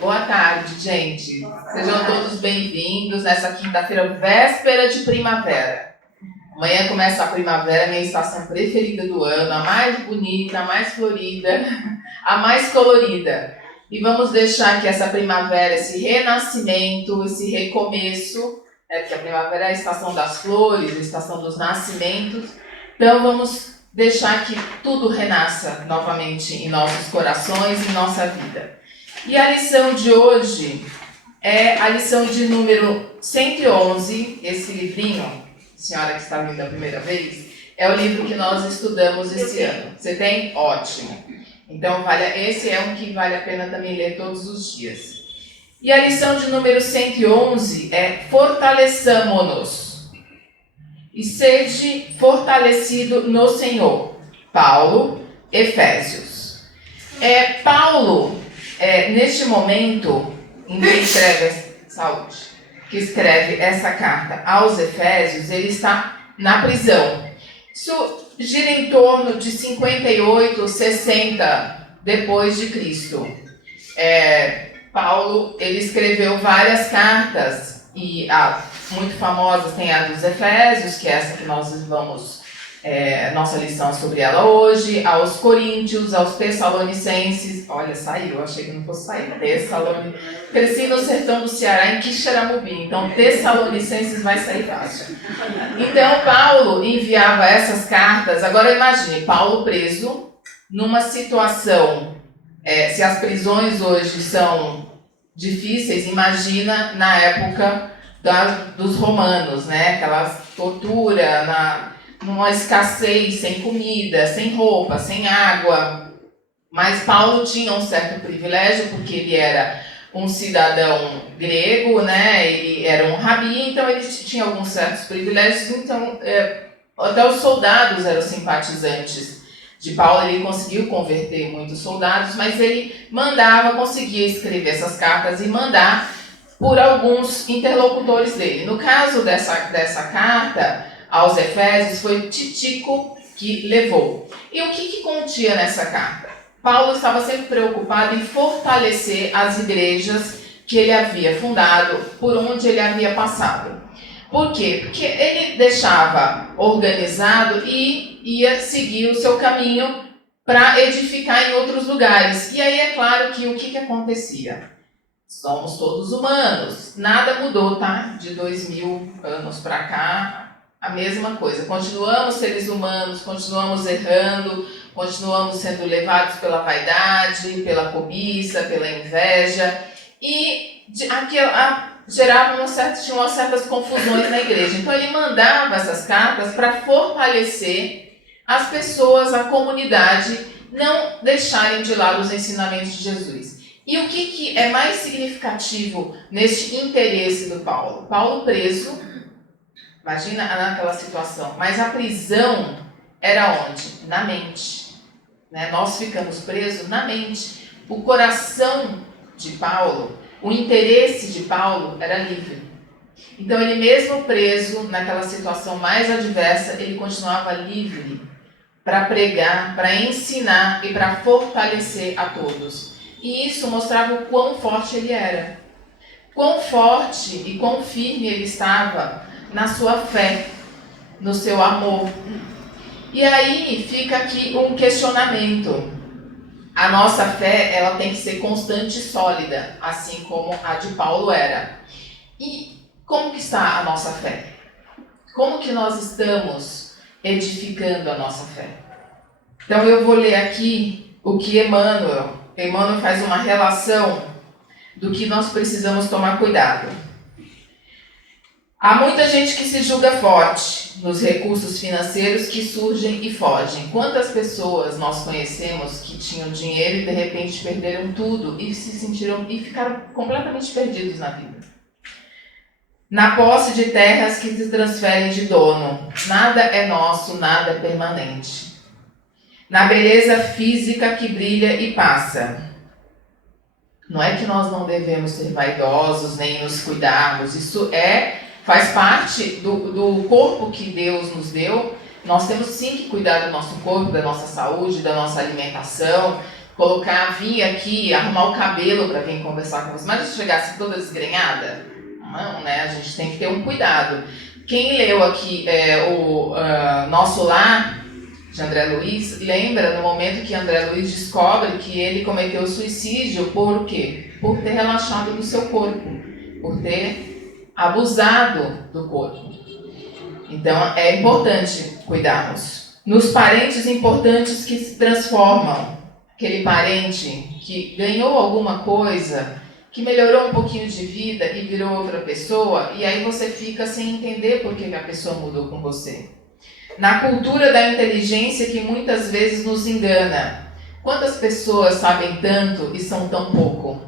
Boa tarde, gente. Sejam todos bem-vindos nessa quinta-feira, véspera de primavera. Amanhã começa a primavera, minha estação preferida do ano, a mais bonita, a mais florida, a mais colorida. E vamos deixar que essa primavera, esse renascimento, esse recomeço, porque a primavera é a estação das flores, a estação dos nascimentos, então vamos deixar que tudo renasça novamente em nossos corações, em nossa vida. E a lição de hoje é a lição de número 111, esse livrinho, senhora que está vindo a primeira vez, é o livro que nós estudamos esse ano. Você tem? Ótimo. Então, esse é um que vale a pena também ler todos os dias. E a lição de número 111 é fortaleçamo-nos e sede fortalecido no Senhor. Paulo, Efésios. Paulo, neste momento, em que escreve essa carta aos Efésios, ele está na prisão. Isso gira em torno de 58, 60 depois de Cristo. Paulo, ele escreveu várias cartas, e muito famosas tem a dos Efésios, que é essa que nós vamos, nossa lição sobre ela hoje, aos Coríntios, aos Tessalonicenses. Olha, saiu, achei que não fosse sair. Cresci no sertão do Ceará, em Quixeramobim, então Tessalonicenses vai sair fácil. Então, Paulo enviava essas cartas. Agora imagine, Paulo preso, numa situação, se as prisões hoje são difíceis, imagina na época dos romanos, né? Aquela tortura, numa escassez, sem comida, sem roupa, sem água. Mas Paulo tinha um certo privilégio, porque ele era um cidadão grego, né? Ele era um rabi, então ele tinha alguns certos privilégios. Então, até os soldados eram simpatizantes de Paulo. Ele conseguiu converter muitos soldados, mas ele conseguia escrever essas cartas e mandar por alguns interlocutores dele. No caso dessa carta aos Efésios, foi Tíquico que levou. E o que continha nessa carta? Paulo estava sempre preocupado em fortalecer as igrejas que ele havia fundado, por onde ele havia passado. Por quê? Porque ele deixava organizado e ia seguir o seu caminho para edificar em outros lugares. E aí é claro que o que acontecia? Somos todos humanos, nada mudou, tá? De 2000 anos para cá, a mesma coisa. Continuamos seres humanos, continuamos errando, continuamos sendo levados pela vaidade, pela cobiça, pela inveja. E tinham certas confusões na igreja. Então ele mandava essas cartas para fortalecer as pessoas, a comunidade, não deixarem de lado os ensinamentos de Jesus. E o que é mais significativo neste interesse do Paulo? Paulo preso, imagina naquela situação, mas a prisão era onde? Na mente. Né? Nós ficamos presos na mente. O coração de Paulo, o interesse de Paulo era livre. Então ele mesmo preso naquela situação mais adversa, ele continuava livre para pregar, para ensinar e para fortalecer a todos. E isso mostrava o quão forte ele era. Quão forte e quão firme ele estava na sua fé, no seu amor. E aí fica aqui um questionamento. A nossa fé, ela tem que ser constante e sólida, assim como a de Paulo era. E como que está a nossa fé? Como que nós estamos edificando a nossa fé? Então eu vou ler aqui o que Emmanuel faz uma relação do que nós precisamos tomar cuidado. Há muita gente que se julga forte nos recursos financeiros que surgem e fogem. Quantas pessoas nós conhecemos que tinham dinheiro e de repente perderam tudo e ficaram completamente perdidos na vida? Na posse de terras que se transferem de dono, nada é nosso, nada é permanente. Na beleza física que brilha e passa. Não é que nós não devemos ser vaidosos nem nos cuidarmos, isso faz parte do corpo que Deus nos deu. Nós temos sim que cuidar do nosso corpo, da nossa saúde, da nossa alimentação, vir aqui, arrumar o cabelo para vir conversar com você. Mas se chegasse toda desgrenhada, não, né? A gente tem que ter um cuidado. Quem leu aqui o Nosso Lar, de André Luiz, lembra no momento que André Luiz descobre que ele cometeu suicídio por quê? Por ter relaxado do seu corpo, por ter abusado do corpo. Então é importante cuidarmos. Nos parentes importantes que se transformam, aquele parente que ganhou alguma coisa, que melhorou um pouquinho de vida e virou outra pessoa, e aí você fica sem entender por que a pessoa mudou com você. Na cultura da inteligência que muitas vezes nos engana. Quantas pessoas sabem tanto e são tão pouco?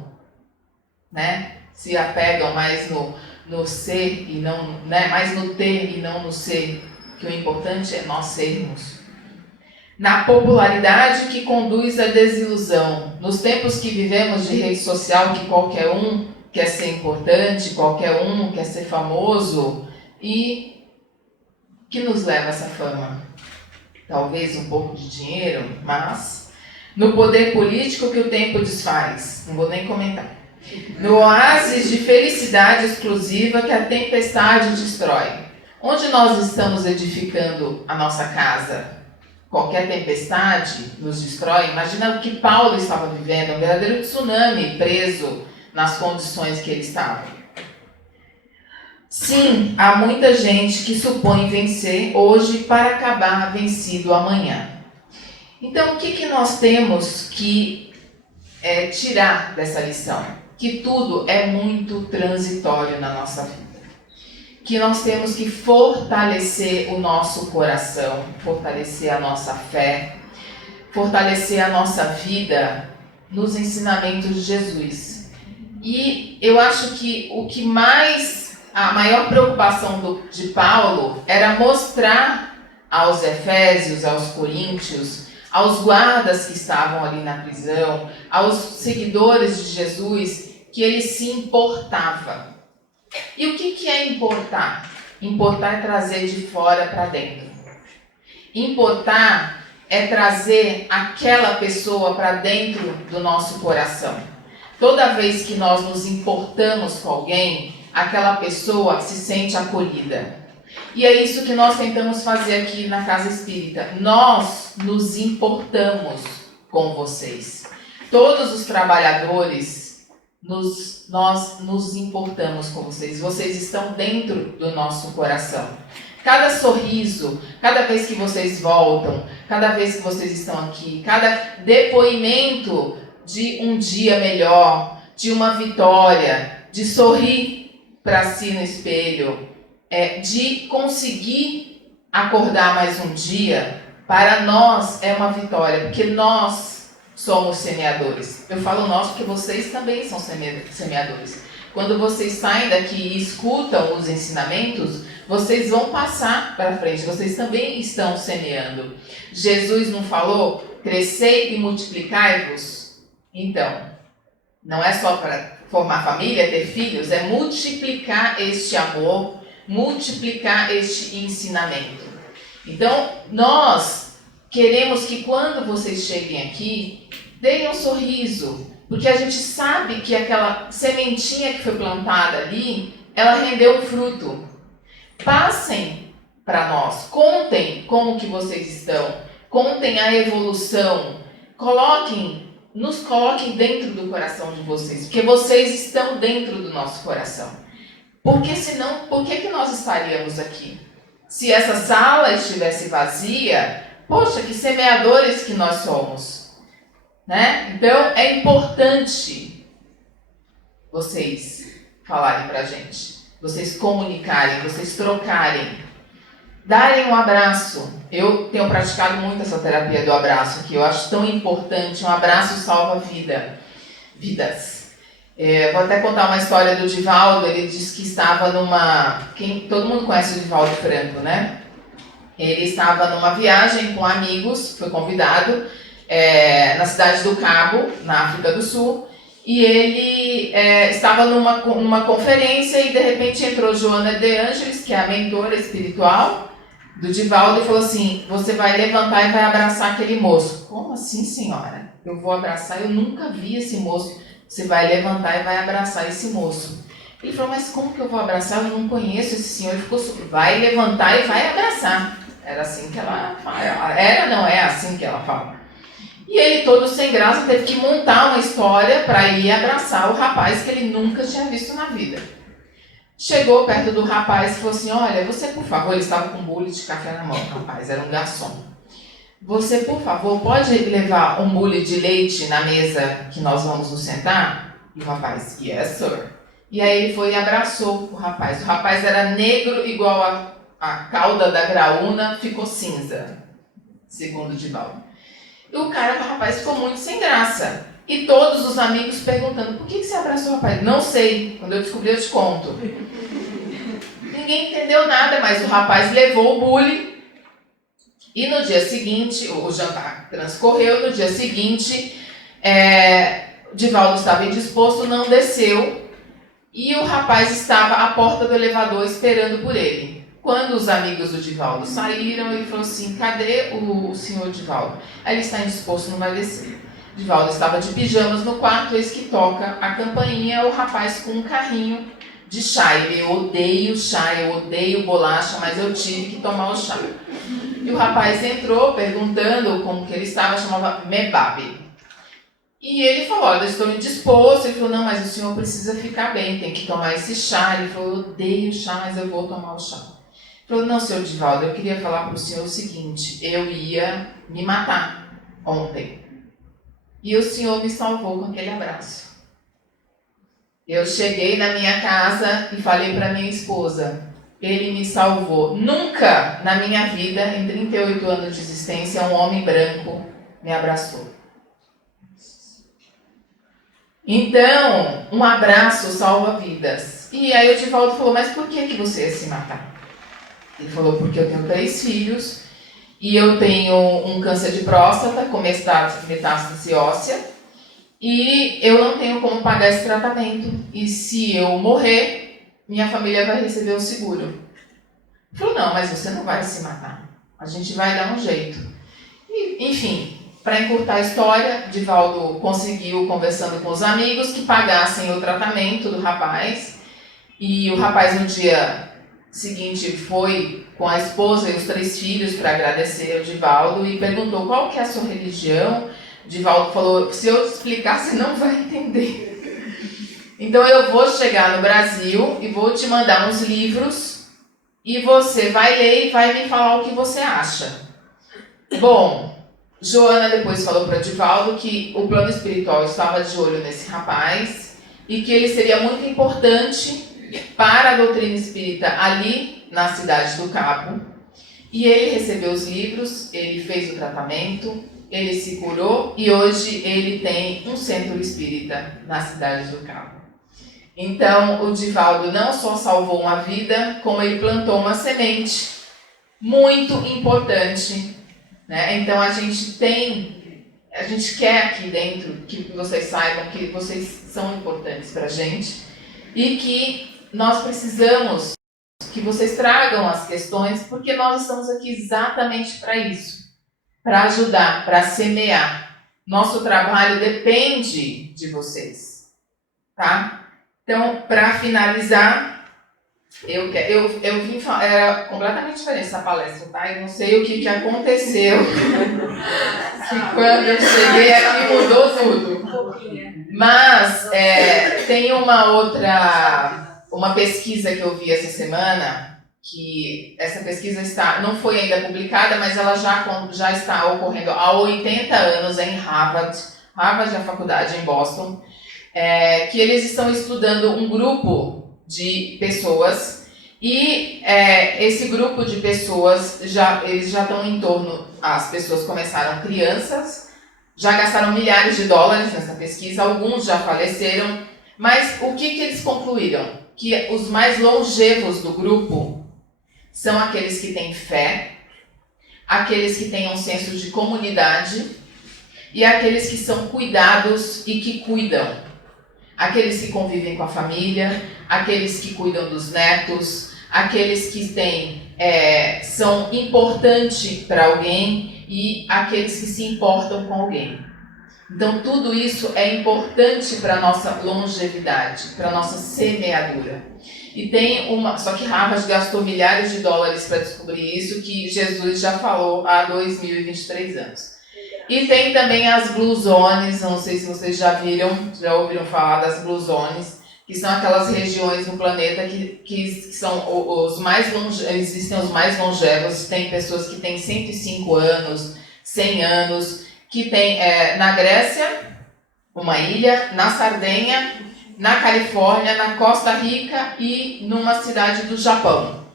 Né? Se apegam mais no ser e não, né? Mais no ter e não no ser. Que o importante é nós sermos. Na popularidade que conduz à desilusão. Nos tempos que vivemos de rede social, que qualquer um quer ser importante, qualquer um quer ser famoso, e que nos leva a essa fama? Talvez um pouco de dinheiro, mas no poder político que o tempo desfaz. Não vou nem comentar. No oásis de felicidade exclusiva que a tempestade destrói. Onde nós estamos edificando a nossa casa? Qualquer tempestade nos destrói. Imagina o que Paulo estava vivendo, um verdadeiro tsunami preso nas condições que ele estava. Sim, há muita gente que supõe vencer hoje para acabar vencido amanhã. Então, o que nós temos que tirar dessa lição? Que tudo é muito transitório na nossa vida. Que nós temos que fortalecer o nosso coração, fortalecer a nossa fé, fortalecer a nossa vida nos ensinamentos de Jesus. E eu acho que a maior preocupação de Paulo era mostrar aos Efésios, aos Coríntios, aos guardas que estavam ali na prisão, aos seguidores de Jesus, que ele se importava. E o que é importar? Importar é trazer de fora para dentro. Importar é trazer aquela pessoa para dentro do nosso coração. Toda vez que nós nos importamos com alguém, aquela pessoa se sente acolhida. E é isso que nós tentamos fazer aqui na Casa Espírita. Nós nos importamos com vocês. Todos os trabalhadores, nós nos importamos com vocês. Vocês estão dentro do nosso coração. Cada sorriso, cada vez que vocês voltam, cada vez que vocês estão aqui, cada depoimento de um dia melhor, de uma vitória, de sorrir para si no espelho, de conseguir acordar mais um dia, para nós é uma vitória, porque nós somos semeadores. Eu falo nós porque vocês também são semeadores. Quando vocês saem daqui e escutam os ensinamentos, vocês vão passar para frente, vocês também estão semeando. Jesus não falou, crescei e multiplicai-vos? Então, não é só para formar família, ter filhos, é multiplicar este amor, multiplicar este ensinamento. Então, nós queremos que quando vocês cheguem aqui, deem um sorriso, porque a gente sabe que aquela sementinha que foi plantada ali, ela rendeu um fruto. Passem para nós, contem como que vocês estão, contem a evolução, nos coloquem dentro do coração de vocês, porque vocês estão dentro do nosso coração. Porque senão, por que nós estaríamos aqui? Se essa sala estivesse vazia, poxa, que semeadores que nós somos, né? Então, é importante vocês falarem pra gente, vocês comunicarem, vocês trocarem, darem um abraço. Eu tenho praticado muito essa terapia do abraço, que eu acho tão importante. Um abraço salva vidas. Vou até contar uma história do Divaldo. Ele disse que estava todo mundo conhece o Divaldo Franco, né? Ele estava numa viagem com amigos, foi convidado, na cidade do Cabo, na África do Sul, e ele estava numa conferência e de repente entrou Joana de Ângeles, que é a mentora espiritual do Divaldo, e falou assim: você vai levantar e vai abraçar aquele moço. Como assim, senhora? eu vou abraçar, eu nunca vi esse moço. Você vai levantar e vai abraçar esse moço. Ele falou, mas como que eu vou abraçar? Eu não conheço esse senhor. Ele ficou super, vai levantar e vai abraçar. Era assim que ela fala. Não é assim que ela fala. E ele, todo sem graça, teve que montar uma história para ir abraçar o rapaz que ele nunca tinha visto na vida. Chegou perto do rapaz e falou assim, olha, você por favor, ele estava com um bule de café na mão, rapaz, era um garçom. Você por favor, pode levar um bule de leite na mesa que nós vamos nos sentar? E o rapaz, yes sir. E aí ele foi e abraçou o rapaz. O rapaz era negro igual a cauda da graúna, ficou cinza, segundo o Divaldo. E o rapaz ficou muito sem graça. E todos os amigos perguntando, por que você abraçou o rapaz? Não sei, quando eu descobri eu te conto. Ninguém entendeu nada, mas o rapaz levou o bule. E no dia seguinte, o jantar transcorreu, no dia seguinte, o Divaldo estava indisposto, não desceu. E o rapaz estava à porta do elevador esperando por ele. Quando os amigos do Divaldo saíram, ele falou assim, cadê o senhor Divaldo? Aí ele está indisposto, não vai descer. Divaldo estava de pijamas no quarto, eis que toca a campainha, o rapaz com um carrinho de chá. Ele, eu odeio chá, eu odeio bolacha, mas eu tive que tomar o chá. E o rapaz entrou perguntando como que ele estava, chamava Mebabe. E ele falou, olha, eu estou indisposto. Ele falou, não, mas o senhor precisa ficar bem, tem que tomar esse chá. Ele falou, eu odeio chá, mas eu vou tomar o chá. Ele falou, não, senhor Divaldo, eu queria falar para o senhor o seguinte, eu ia me matar ontem. E o senhor me salvou com aquele abraço. Eu cheguei na minha casa e falei para minha esposa, ele me salvou. Nunca na minha vida, em 38 anos de existência, um homem branco me abraçou. Então, um abraço salva vidas. E aí o Divaldo falou, mas por que você ia se matar? Ele falou, porque eu tenho 3 filhos e eu tenho um câncer de próstata com metástase óssea e eu não tenho como pagar esse tratamento. E se eu morrer, minha família vai receber o seguro. Ele falou, não, mas você não vai se matar. A gente vai dar um jeito. E, enfim, para encurtar a história, Divaldo conseguiu, conversando com os amigos, que pagassem o tratamento do rapaz. E o rapaz, no dia seguinte, foi com a esposa e os 3 filhos para agradecer ao Divaldo e perguntou qual que é a sua religião. Divaldo falou, se eu explicar, você não vai entender. Então eu vou chegar no Brasil e vou te mandar uns livros e você vai ler e vai me falar o que você acha. Bom, Joana depois falou para Divaldo que o plano espiritual estava de olho nesse rapaz e que ele seria muito importante para a doutrina espírita ali na cidade do Cabo. E ele recebeu os livros, ele fez o tratamento, ele se curou e hoje ele tem um centro espírita na cidade do Cabo. Então o Divaldo não só salvou uma vida, como ele plantou uma semente muito importante, né? Então a gente quer aqui dentro que vocês saibam que vocês são importantes para a gente e que nós precisamos que vocês tragam as questões, porque nós estamos aqui exatamente para isso, para ajudar, para semear. Nosso trabalho depende de vocês, tá? Então, para finalizar, eu vim falar, era completamente diferente essa palestra, tá? Eu não sei o que aconteceu, que quando eu cheguei aqui mudou tudo. Mas tem uma pesquisa que eu vi essa semana, que essa pesquisa não foi ainda publicada, mas ela já está ocorrendo há 80 anos em Harvard. Harvard é a faculdade em Boston, que eles estão estudando um grupo de pessoas e esse grupo de pessoas, eles já estão em torno, as pessoas começaram crianças, já gastaram milhares de dólares nessa pesquisa, alguns já faleceram, mas o que eles concluíram? Que os mais longevos do grupo são aqueles que têm fé, aqueles que têm um senso de comunidade e aqueles que são cuidados e que cuidam. Aqueles que convivem com a família, aqueles que cuidam dos netos, aqueles que são importantes para alguém e aqueles que se importam com alguém. Então tudo isso é importante para a nossa longevidade, para a nossa semeadura. E tem uma... Só que Harvard gastou milhares de dólares para descobrir isso, que Jesus já falou há 2023 anos. E tem também as Blue Zones, não sei se vocês já ouviram falar das Blue Zones, que são aquelas regiões no planeta que são os mais existem os mais longevos. Tem pessoas que têm 105 anos, 100 anos, que tem na Grécia, uma ilha, na Sardenha, na Califórnia, na Costa Rica e numa cidade do Japão,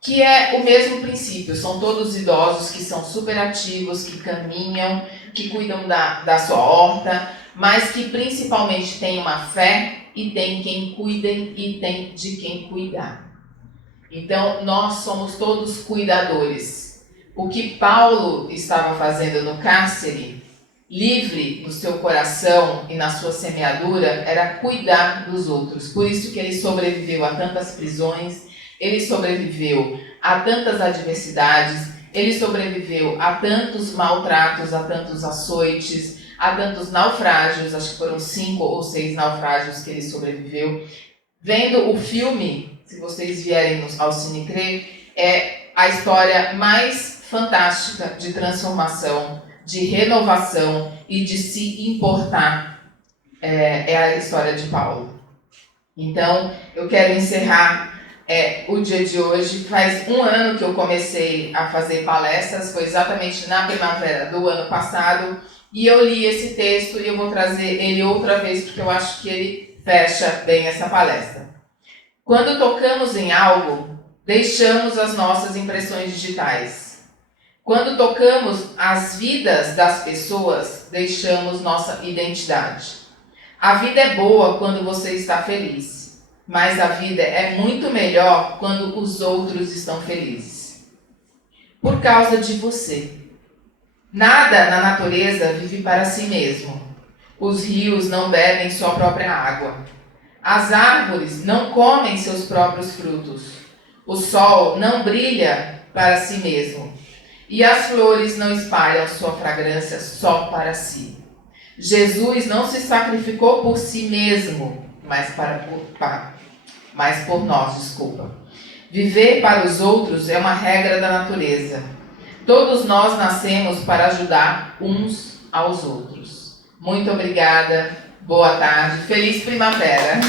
que é o mesmo princípio. São todos idosos que são super ativos, que caminham, que cuidam da sua horta, mas que principalmente têm uma fé e tem quem cuide e tem de quem cuidar. Então, nós somos todos cuidadores. O que Paulo estava fazendo no cárcere, livre no seu coração e na sua semeadura, era cuidar dos outros. Por isso que ele sobreviveu a tantas prisões, ele sobreviveu a tantas adversidades, ele sobreviveu a tantos maltratos, a tantos açoites, a tantos naufrágios. Acho que foram 5 ou 6 naufrágios que ele sobreviveu. Vendo o filme, se vocês vierem ao Cinecrer, é a história mais fantástica de transformação, de renovação e de se importar. É a história de Paulo. Então, eu quero encerrar o dia de hoje. Faz 1 ano que eu comecei a fazer palestras, foi exatamente na primavera do ano passado, e eu li esse texto e eu vou trazer ele outra vez, porque eu acho que ele fecha bem essa palestra. Quando tocamos em algo, deixamos as nossas impressões digitais. Quando tocamos as vidas das pessoas, deixamos nossa identidade. A vida é boa quando você está feliz, mas a vida é muito melhor quando os outros estão felizes. Por causa de você. Nada na natureza vive para si mesmo. Os rios não bebem sua própria água. As árvores não comem seus próprios frutos. O sol não brilha para si mesmo. E as flores não espalham sua fragrância só para si. Jesus não se sacrificou por si mesmo, mas por nós, Viver para os outros é uma regra da natureza. Todos nós nascemos para ajudar uns aos outros. Muito obrigada, boa tarde, feliz primavera.